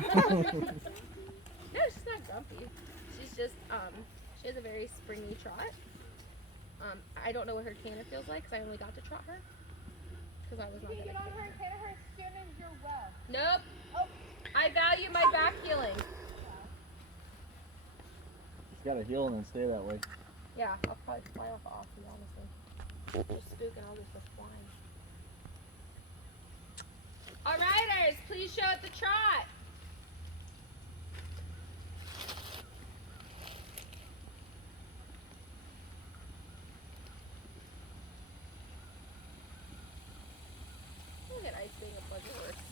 No, she's not grumpy. She's just, she has a very springy trot. I don't know what her canter feels like because I only got to trot her. Because I was not Get on her and hit her as soon as you're well. Nope. Oh. I value my back healing. She's got to heal and then stay that way. Yeah, I'll probably fly off Aussie, honestly. Just spook and I'll just go flying. All riders, please show at the trot. Look at Ice being a pleasure horse.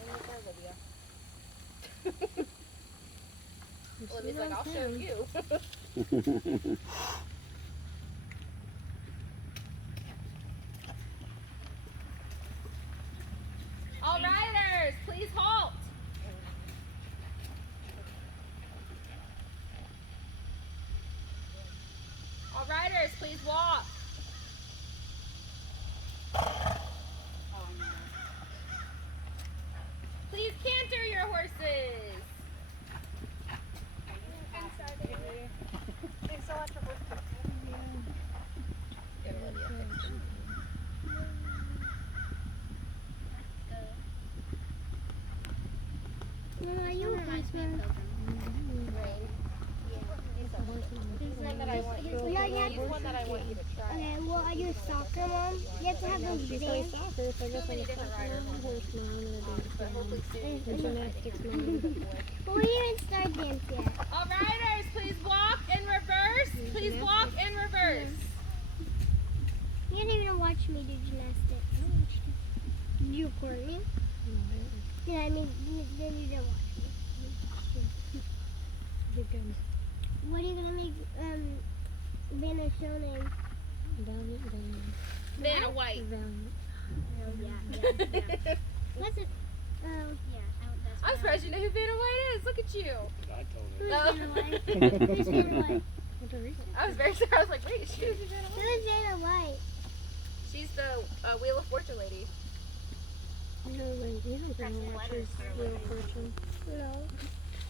And look at Olivia. Olivia's like, I'll show you. All riders, please halt. All riders, please walk. Please canter your horses. Thanks so much for working. Get Olivia fixed. Mom, are you a horseman? Rain. He's one that I want you to He's one that I want you to try. Okay, well, are you a soccer mom? You have to have those She's bands. playing soccer, so I guess Too many different riders. horse mom and a dance But mom. hopefully soon. And gymnastics mom. But we didn't start dance yet. All riders, please walk in reverse. Please walk in reverse. You didn't even watch me do gymnastics. Did you record me? Yeah, I mean, then you didn't watch me. You're good. What are you gonna make Vanna show name? Valiant, valiant. Vanna White. Valiant. Oh, yeah. What's it? Oh, yeah. I'm surprised you know who Vanna White is. Look at you. I told her. Who's Oh. Vanna White? Who's Vanna White? What's her reason? I was very surprised. I was like, wait, is she Vanna White? Who's Vanna White? She's the Wheel of Fortune lady. No, when you don't know what she's Wheel of Fortune. No.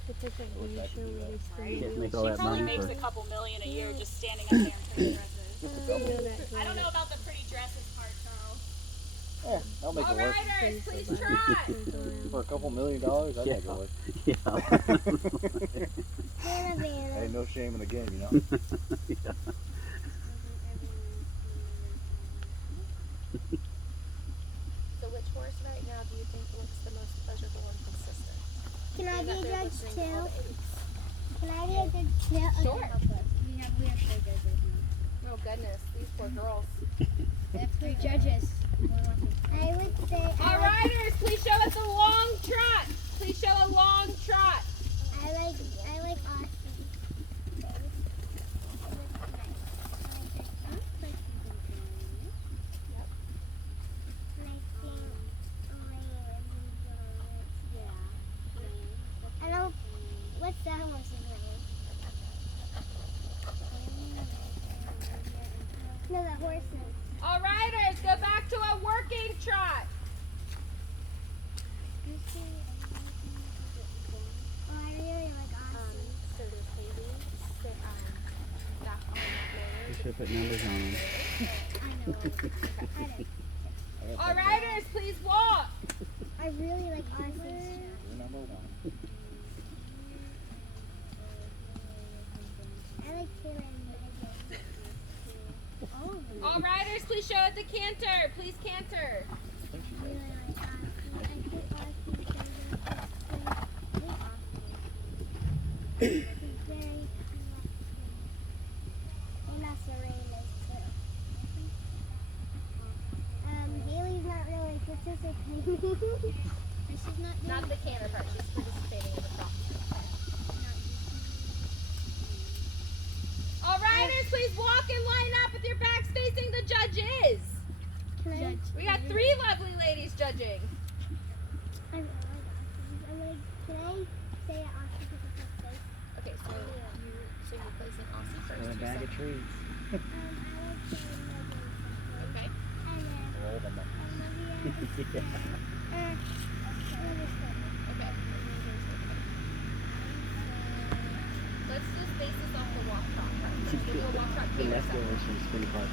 It's like that one show where they spin Can't the make wheel. all She that probably money makes for. a couple million a year just standing up there and turning dresses. You know that I don't know about the pretty dresses part, Charles. Yeah, I'll make All it work. riders, please trot. For a couple $1 million, I'd make it work. Yeah. Vanna Vanna. Hey, no shame in the game, you know? Yeah. So which horse right now do you think looks the most pleasurable and consistent? Can I be a They're judge listening to too? all the aids. Can I be a judge too? Okay. Sure. We have so judges now. Oh goodness, these poor girls. That's 3 judges. I would say. All riders, please show us a long trot. Please show a long trot. I like Austin. I know what's that horse's name? No, the horses. All riders, go back to a working trot. Oh, I really like Austin. So does Haley sit back on the You floor? should put numbers on them. I know. All riders, please walk. I really like Austin's You're number one. I like Taylor and Meaghan. All riders, please show at the canter. Please canter. I think she's I really right. like Austin. I think Austin's He's very and that's Serena's too. Haley's not really participating. She's Not the canter part. She's participating in the trot. All riders, please walk and line up with your backs facing the judges. Can We got 3 lovely ladies judging. I'm like, can I say it Austin because it's my face? Okay, so you're placing Aussie first. In a you bag said. of trees. I like saying Meaghan. Okay. And then Roll them up. Olivia Okay. Let's just base this off the walk track. We'll do a walk track The here. leftovers from spring park.